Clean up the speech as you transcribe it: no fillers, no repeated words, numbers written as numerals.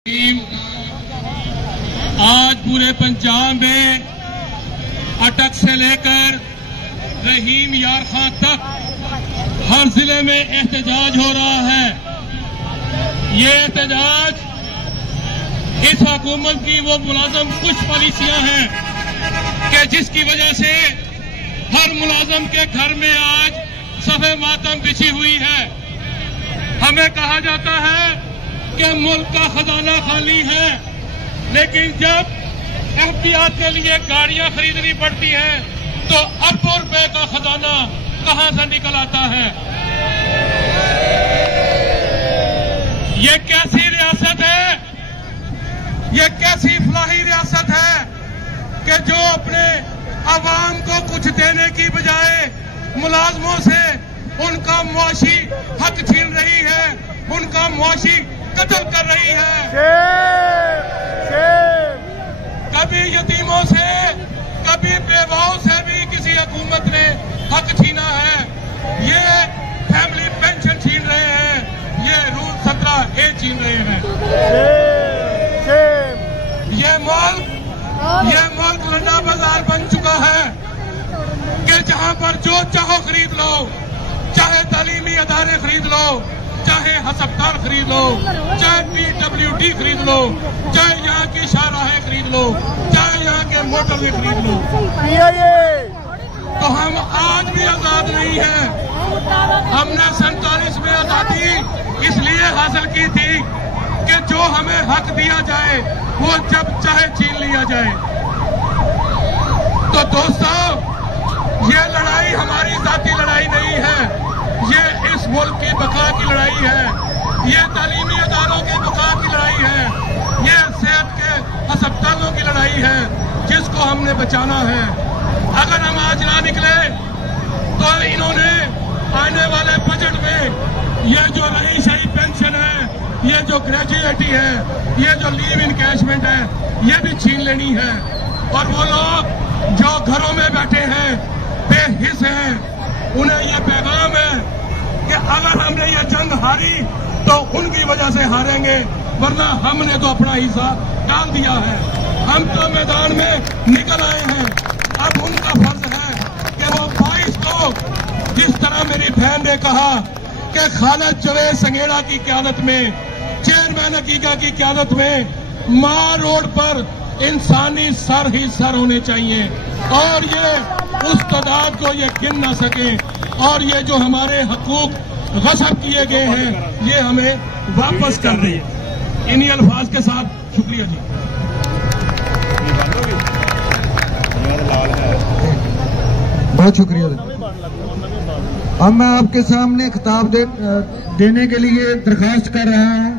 आज पूरे पंजाब में अटक से लेकर रहीम यार खां तक हर जिले में एहतजाज हो रहा है। ये एहतजाज इस हुकूमत की वो मुलाजम कुछ पॉलिसियां हैं कि जिसकी वजह से हर मुलाजम के घर में आज सफ़े मातम बिछी हुई है। हमें कहा जाता है कि मुल्क का खजाना खाली है, लेकिन जब एहतियात के लिए गाड़ियां खरीदनी पड़ती हैं तो अरबों रुपए का खजाना कहां से निकल आता है। ये कैसी रियासत है, ये कैसी फलाही रियासत है कि जो अपने अवाम को कुछ देने की बजाय मुलाजमों से उनका मुआशी हक छीन रही है, उनका मुआशी कत्ल कर रही है। कभी यतीमों से, कभी बेवाओं से भी किसी हुकूमत ने हक छीना है। ये फैमिली पेंशन छीन रहे हैं, ये रूल 17A छीन रहे हैं। ये मुल्क लंडा बाजार बन चुका है कि जहां पर जो चाहो खरीद लो, चाहे तालीमी अदारे खरीद लो, चाहे हस्पताल खरीद लो, चाहे PWD खरीद लो, चाहे यहाँ की शाहराहें खरीद लो, चाहे यहाँ के मोटरवे खरीद लो। तो हम आज भी आजाद नहीं हैं। हमने 47 में आजादी इसलिए हासिल की थी कि जो हमें हक दिया जाए वो जब चाहे छीन लिया जाए। तो दोस्तों, ये लड़ाई हमारी जाती लड़ाई नहीं है, ये इस मुल्क की बका की लड़ाई है, ये तालीमी अदारों के बका की लड़ाई है, ये सेहत के अस्पतालों की लड़ाई है जिसको हमने बचाना है। अगर हम आज ना निकले तो इन्होंने आने वाले बजट में ये जो रही शही पेंशन है, ये जो ग्रेजुएटी है, ये जो लीव इनकैशमेंट है, ये भी छीन लेनी है। और वो लोग जो घरों में बैठे हैं, बेहिस हैं, उन्हें ये पैगाम है कि अगर हमने ये जंग हारी तो उनकी वजह से हारेंगे, वरना हमने तो अपना हिस्सा डाल दिया है। हम तो मैदान में निकल आए हैं। अब उनका फर्ज है कि वो 22 को, जिस तरह मेरी बहन ने कहा कि खालिद जवेद संघेड़ा की क़यादत में, चेयरमैन हकीका की क़यादत में मां रोड पर इंसानी सर ही सर होने चाहिए, और ये उस तादाद को ये गिन ना सके, और ये जो हमारे हकूक गस्ब किए गए हैं ये हमें वापस कर रही है। इन्हीं अल्फाज के साथ शुक्रिया जी। बहुत शुक्रिया। अब मैं आपके सामने खिताब देने के लिए दरख्वास्त कर रहा हूं